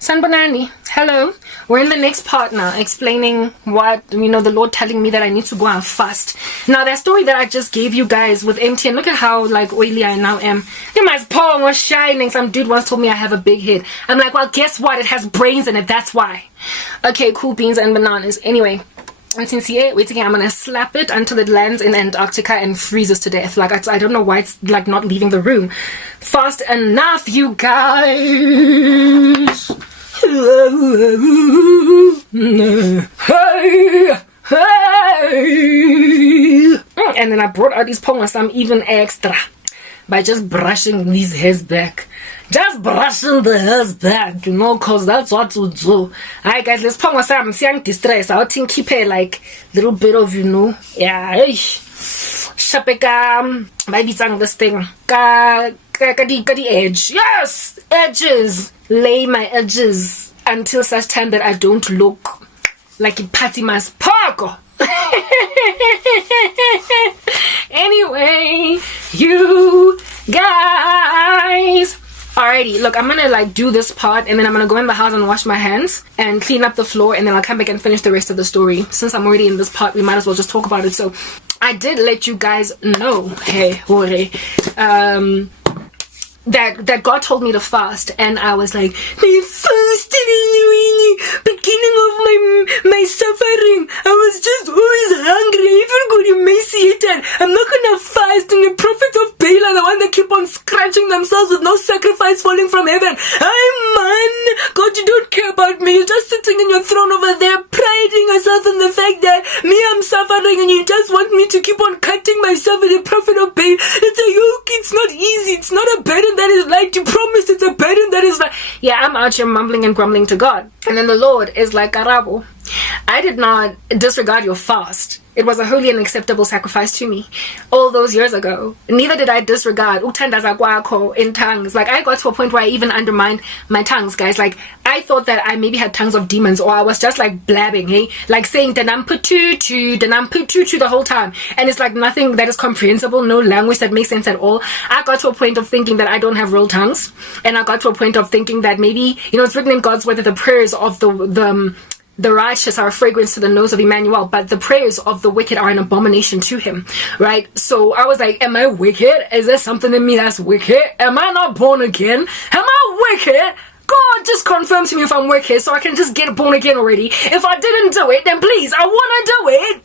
Sanbanani, hello. We're in the next part now, explaining what, the Lord telling me that I need to go and fast. Now, that story that I just gave you guys with MTN, look at how, oily I now am. My palm was shining. Some dude once told me I have a big head. I'm like, well, guess what? It has brains in it. That's why. Okay, cool beans and bananas. Anyway. And since here, wait again, I'm gonna slap it until it lands in Antarctica and freezes to death. I don't know why it's not leaving the room fast enough, you guys. And then I brought out these pongas, some even extra, by just brushing these hairs back. Just brushing the hairs back, cause that's what to do. Alright guys, let's pong some young distress. I'll think keep it little bit of, yeah. Shapeka, maybe sang this thing. Ka the edge. Yes! Edges. Lay my edges until such time that I don't look like a patty mas parko. Anyway, you guys. Alrighty, look, I'm gonna do this part and then I'm gonna go in the house and wash my hands and clean up the floor, and then I'll come back and finish the rest of the story. Since I'm already in this part, we might as well just talk about it. So I did let you guys know, hey, hore, that God told me to fast, and I was like, I fasted in the beginning of my suffering. I was just always hungry, even got emaciated. I'm not gonna fast. And the prophets of Baal are the one that keep on scratching themselves with no sacrifice falling from heaven. Man, God, you don't care about me. You're just sitting in your throne over there, priding yourself in the fact that me, I'm suffering, and you just want me to keep on cutting myself with the prophet of Baal. It's a yoke. It's not easy. It's not a burden that is light. You promised it's a burden that is like, yeah, I'm out here mumbling and grumbling to God. And then the Lord is like, Karabo, I did not disregard your fast. It was a holy and acceptable sacrifice to me all those years ago. Neither did I disregard uthandaza kwakho in tongues. I got to a point where I even undermined my tongues, guys. I thought that I maybe had tongues of demons, or I was just blabbing, hey? Saying danampututu the whole time. And it's nothing that is comprehensible, no language that makes sense at all. I got to a point of thinking that I don't have real tongues. And I got to a point of thinking that maybe, it's written in God's word that the prayers of the righteous are a fragrance to the nose of Emmanuel, but the prayers of the wicked are an abomination to him, right? So I was like, am I wicked? Is there something in me that's wicked? Am I not born again? Am I wicked? God, just confirm to me if I'm wicked so I can just get born again already. If I didn't do it, then please, I want to do it.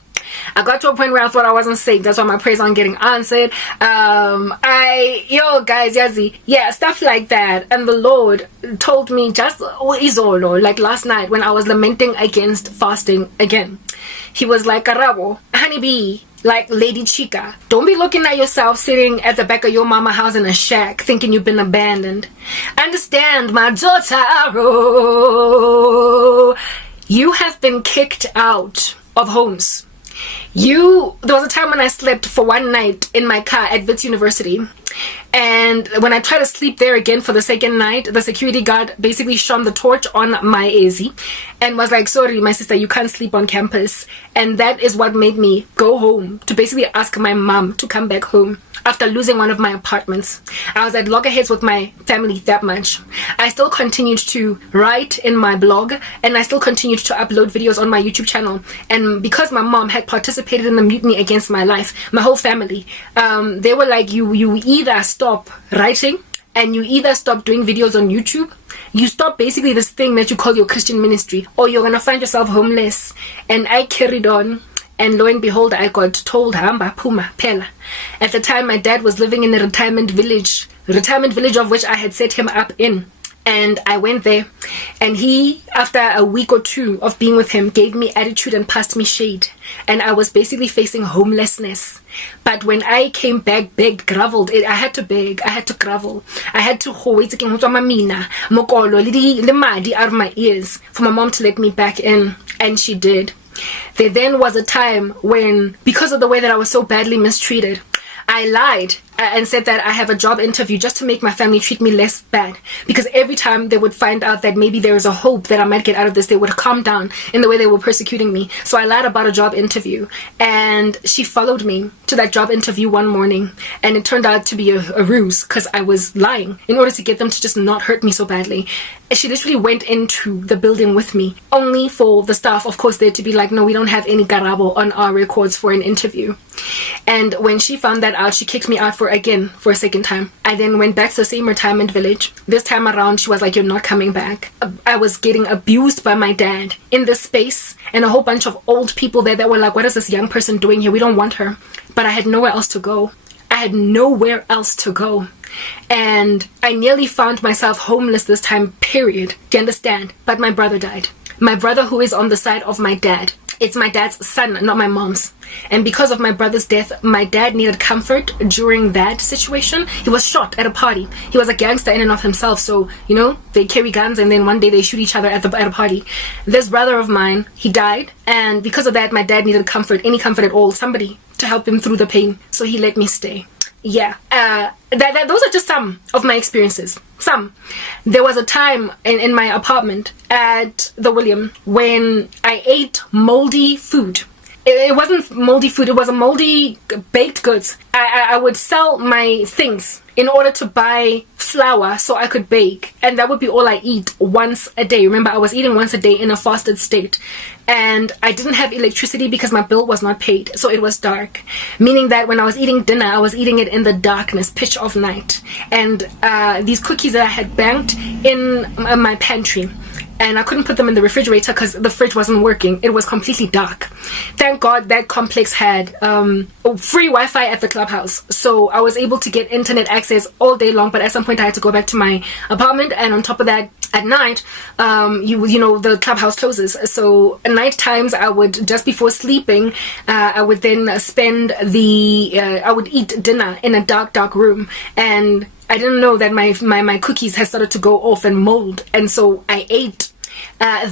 I got to a point where I thought I wasn't saved. That's why my prayers aren't getting answered. Guys, Yazi, yeah, stuff like that. And the Lord told me just izolo, last night when I was lamenting against fasting again. He was like, Karabo, honeybee, Lady Chica, don't be looking at yourself sitting at the back of your mama house in a shack thinking you've been abandoned. Understand, my daughter, you have been kicked out of homes. There was a time when I slept for one night in my car at Wits University, and when I tried to sleep there again for the second night, the security guard basically shone the torch on my AZ and was like, sorry, my sister, you can't sleep on campus. And that is what made me go home to basically ask my mom to come back home after losing one of my apartments. I was at loggerheads with my family that much. I still continued to write in my blog, and I still continued to upload videos on my YouTube channel. And because my mom had participated in the mutiny against my life, my whole family, they were like, you either stop writing and you either stop doing videos on YouTube, you stop basically this thing that you call your Christian ministry, or you're gonna find yourself homeless. And I carried on. And lo and behold, I got told, Hamba Puma Pela. At the time, my dad was living in a retirement village of which I had set him up in. And I went there, and he, after a week or two of being with him, gave me attitude and passed me shade. And I was basically facing homelessness. But when I came back, begged, groveled, I had to beg, I had to grovel, I had to mokolo out of my ears for my mom to let me back in. And she did. There then was a time when, because of the way that I was so badly mistreated, I lied and said that I have a job interview just to make my family treat me less bad, because every time they would find out that maybe there is a hope that I might get out of this, they would calm down in the way they were persecuting me. So I lied about a job interview, and she followed me to that job interview one morning, and it turned out to be a ruse, because I was lying in order to get them to just not hurt me so badly. She literally went into the building with me, only for the staff, of course, there to be like, no, we don't have any garabo on our records for an interview. And when she found that out, she kicked me out for a second time. I then went back to the same retirement village. This time around, she was like, you're not coming back. I was getting abused by my dad in this space, and a whole bunch of old people there that were like, what is this young person doing here? We don't want her. But I had nowhere else to go. I had nowhere else to go. And I nearly found myself homeless this time, period. Do you understand? But my brother died. My brother, who is on the side of my dad. It's my dad's son, not my mom's. And because of my brother's death, my dad needed comfort during that situation. He was shot at a party. He was a gangster in and of himself. So, you know, they carry guns and then one day they shoot each other at a party. This brother of mine, he died. And because of that, my dad needed comfort, any comfort at all, somebody to help him through the pain. So he let me stay. Yeah, those are just some of my experiences. Some. There was a time in my apartment at the William when I ate moldy food. It wasn't moldy food, it was a moldy baked goods. I would sell my things in order to buy flour so I could bake, and that would be all I eat once a day. Remember, I was eating once a day in a fasted state, and I didn't have electricity because my bill was not paid, so it was dark, meaning that when I was eating dinner, I was eating it in the darkness, pitch of night. And these cookies that I had banked in my pantry, and I couldn't put them in the refrigerator because the fridge wasn't working. It was completely dark. Thank God that complex had free Wi-Fi at the clubhouse, so I was able to get internet access all day long. But at some point I had to go back to my apartment, and on top of that, at night, you know, the clubhouse closes. So at night times, I would, just before sleeping, I would then I would eat dinner in a dark room, and I didn't know that my cookies had started to go off and mold, and so I ate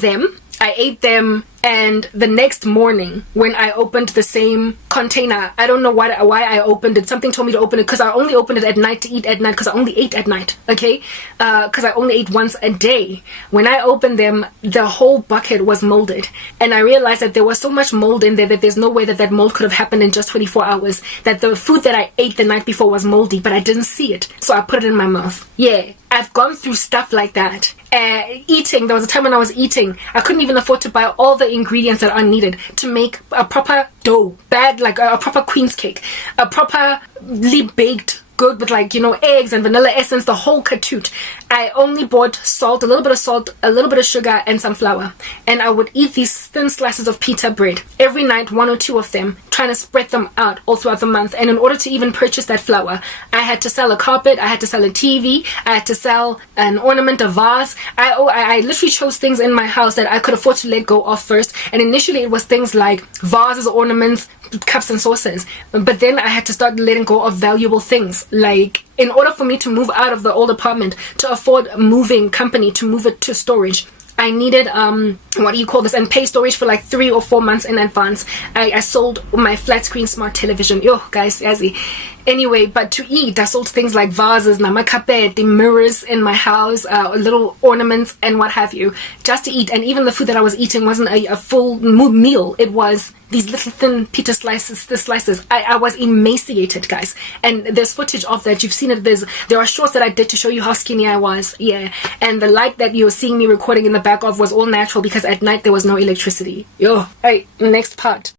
them. And the next morning, when I opened the same container, I don't know why I opened it. Something told me to open it, because I only opened it at night to eat at night, because I only ate at night, okay? Because I only ate once a day. When I opened them, the whole bucket was molded. And I realized that there was so much mold in there that there's no way that that mold could have happened in just 24 hours. That the food that I ate the night before was moldy, but I didn't see it. So I put it in my mouth. Yeah, I've gone through stuff like that. Eating, there was a time when I was eating, I couldn't even afford to buy all the ingredients that are needed to make a proper dough, like a proper queen's cake, a properly baked good with, like, you know, eggs and vanilla essence, the whole katoot. I only bought salt, a little bit of sugar, and some flour. And I would eat these thin slices of pita bread every night, 1 or 2 of them, trying to spread them out all throughout the month. And in order to even purchase that flour, I had to sell a carpet, I had to sell a TV, I had to sell an ornament, a vase. I literally chose things in my house that I could afford to let go of first. And initially it was things like vases, ornaments, cups and saucers. But then I had to start letting go of valuable things. Like, in order for me to move out of the old apartment, to afford a moving company to move it to storage, I needed and pay storage for like 3 or 4 months in advance. I sold my flat screen smart television. Yo guys, yazzy. Anyway, but to eat, I sold things like vases, namakapet, the mirrors in my house, little ornaments and what have you, just to eat. And even the food that I was eating wasn't a full meal. It was these little thin pita slices. I was emaciated, guys. And there's footage of that. You've seen it. There are shorts that I did to show you how skinny I was. Yeah. And the light that you're seeing me recording in the back of was all natural, because at night there was no electricity. Yo. Alright, next part.